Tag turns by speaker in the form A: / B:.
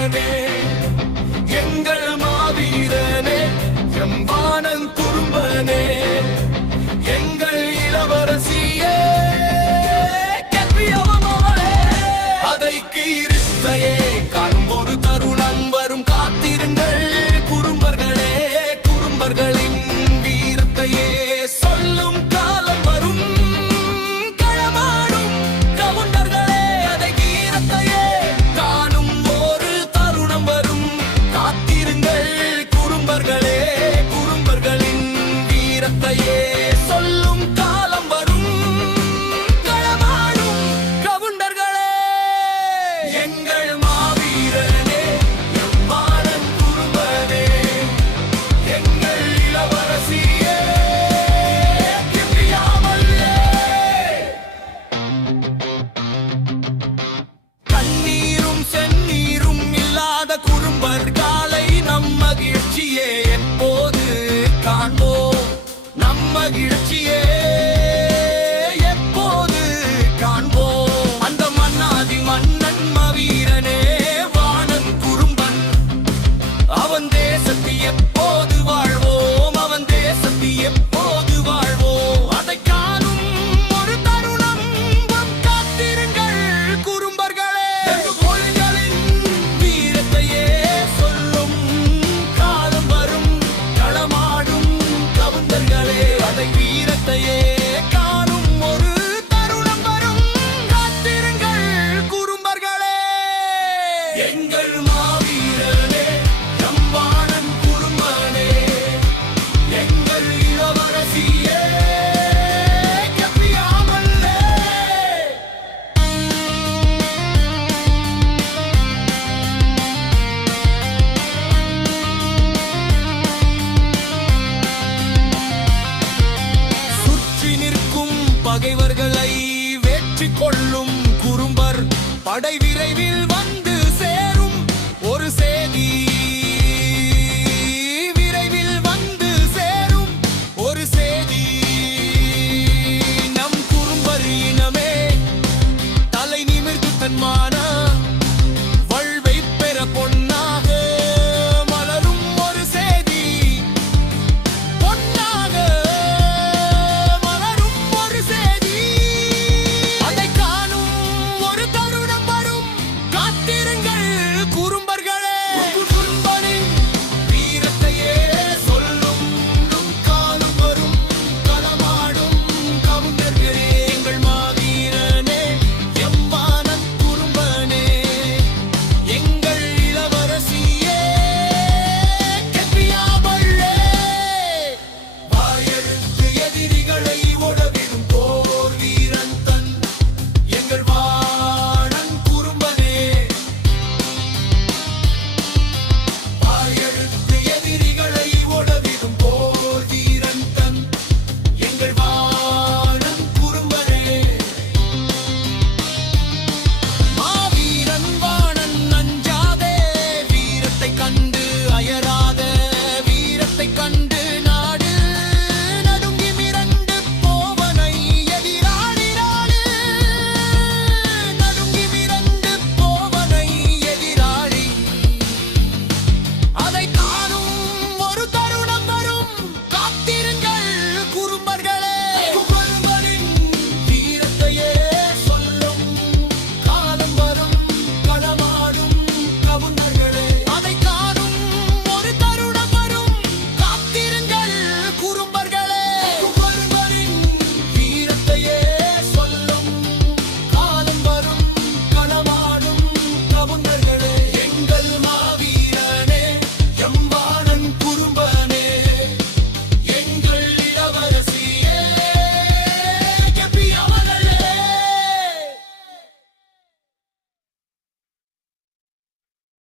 A: Friday. எங்கள் கொள்ளும் குறும்பர் படை விரைவில்